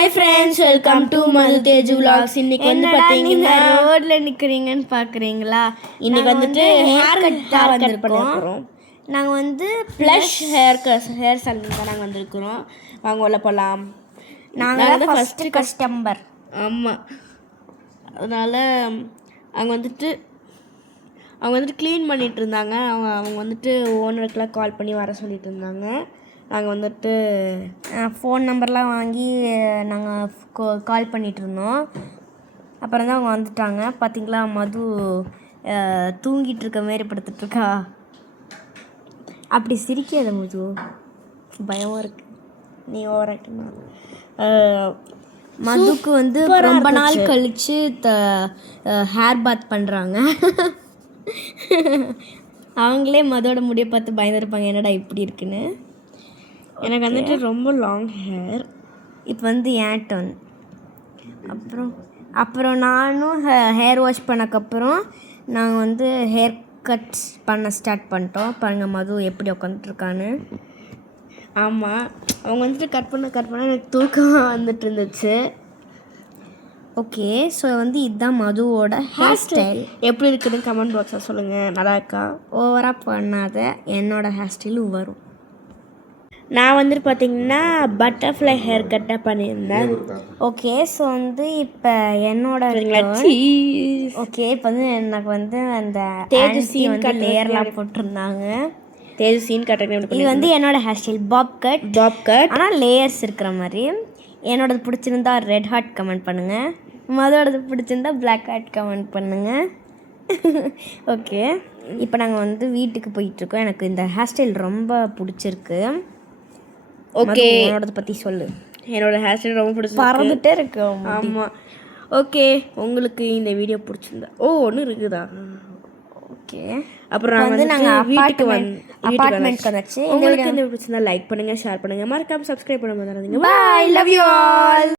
Hi friends, welcome to Madhu Teju vlogs. இன்னைக்கு வந்து பாத்தீங்கன்னா ரோட்ல நிக்கிறீங்கன்னு பாக்குறீங்களா? இன்னைக்கு வந்துட்டு ஹேர் கட் பண்ண போறோம். நாங்க வந்து ப்ளஷ் ஹேர் சலூன் தான் நாங்க வந்திருக்கிறோம். வாங்க உள்ள போலாம். நாங்க தான் ஃபர்ஸ்ட் கஸ்டமர். ஆமா, அதனால அவங்க வந்துட்டு க்ளீன் பண்ணிட்டு இருந்தாங்க. அவங்க வந்துட்டு ஓனருக்குலாம் கால் பண்ணி வர சொல்லிட்டு இருந்தாங்க. நாங்கள் வந்துட்டு ஃபோன் நம்பர்லாம் வாங்கி நாங்கள் கால் பண்ணிகிட்டு இருந்தோம். அப்புறம் தான் அவங்க வந்துட்டாங்க. பார்த்தீங்களா, மது தூங்கிட்டு இருக்க மாரி படுத்துட்ருக்கா. அப்படி சிரிக்காத மது, பயமாக இருக்கு. நீ ஓவராக்டிங். மதுக்கு வந்து ரொம்ப நாள் கழித்து ஹேர் பாத் பண்ணுறாங்க. அவங்களே மதோட முடியை பார்த்து பயந்துருப்பாங்க, என்னடா இப்படி இருக்குன்னு. எனக்கு வந்துட்டு ரொம்ப லாங் ஹேர். இப்போ வந்து என் டர்ன். அப்புறம் நானும் ஹேர் வாஷ் பண்ணக்கப்புறம் நாங்கள் வந்து ஹேர் கட் பண்ண ஸ்டார்ட் பண்ணிட்டோம். பாருங்கள் மது எப்படி உட்காந்துட்ருக்கான்னு. ஆமாம், அவங்க வந்துட்டு கட் பண்ண எனக்கு தூக்கம் வந்துட்டு இருந்துச்சு. ஓகே, ஸோ வந்து இதுதான் மதுவோட ஹேர் ஸ்டைல். எப்படி இருக்குதுன்னு கமெண்ட் பாக்ஸில் சொல்லுங்கள். நல்லா இருக்கா? ஓவராக பண்ணாத, என்னோடய ஹேர் ஸ்டைலும் வரும். நான் வந்துட்டு பார்த்தீங்கன்னா பட்டர்ஃப்ளை ஹேர் கட்டாக பண்ணியிருந்தேன். ஓகே, ஸோ வந்து இப்போ என்னோட ஓகே, இப்போ வந்து எனக்கு வந்து அந்த தேஜு சீன் கட் லேயர்லாம் போட்டிருந்தாங்க. தேஜு சீன் கட்டுறது. இது வந்து என்னோட ஹேர் ஸ்டைல் பாப் கட் ஆனால் லேயர்ஸ் இருக்கிற மாதிரி. என்னோடது பிடிச்சிருந்தா ரெட் ஹார்ட் கமெண்ட் பண்ணுங்கள். மதோடது பிடிச்சிருந்தா பிளாக் ஹார்ட் கமெண்ட் பண்ணுங்கள். ஓகே, இப்போ நாங்கள் வந்து வீட்டுக்கு போயிட்டுருக்கோம். எனக்கு இந்த ஹேர் ஸ்டைல் ரொம்ப பிடிச்சிருக்கு. ஓகே, என்னோடத பற்றி சொல்லு. என்னோட ஹேர் ஸ்டைல் ரொம்ப பிடிச்சி பறந்துட்டே இருக்கு. ஆமாம். ஓகே, உங்களுக்கு இந்த வீடியோ பிடிச்சிருந்தா ஒன்று இருக்குதா? ஓகே, அப்புறம் நாங்கள் அப்பார்ட்மெண்ட் உங்களுக்கு இந்த பிடிச்சிருந்தா லைக் பண்ணுங்கள், ஷேர் பண்ணுங்கள், மறக்காமல் சப்ஸ்கிரைப் பண்ண மாதிரி. Bye, love you all.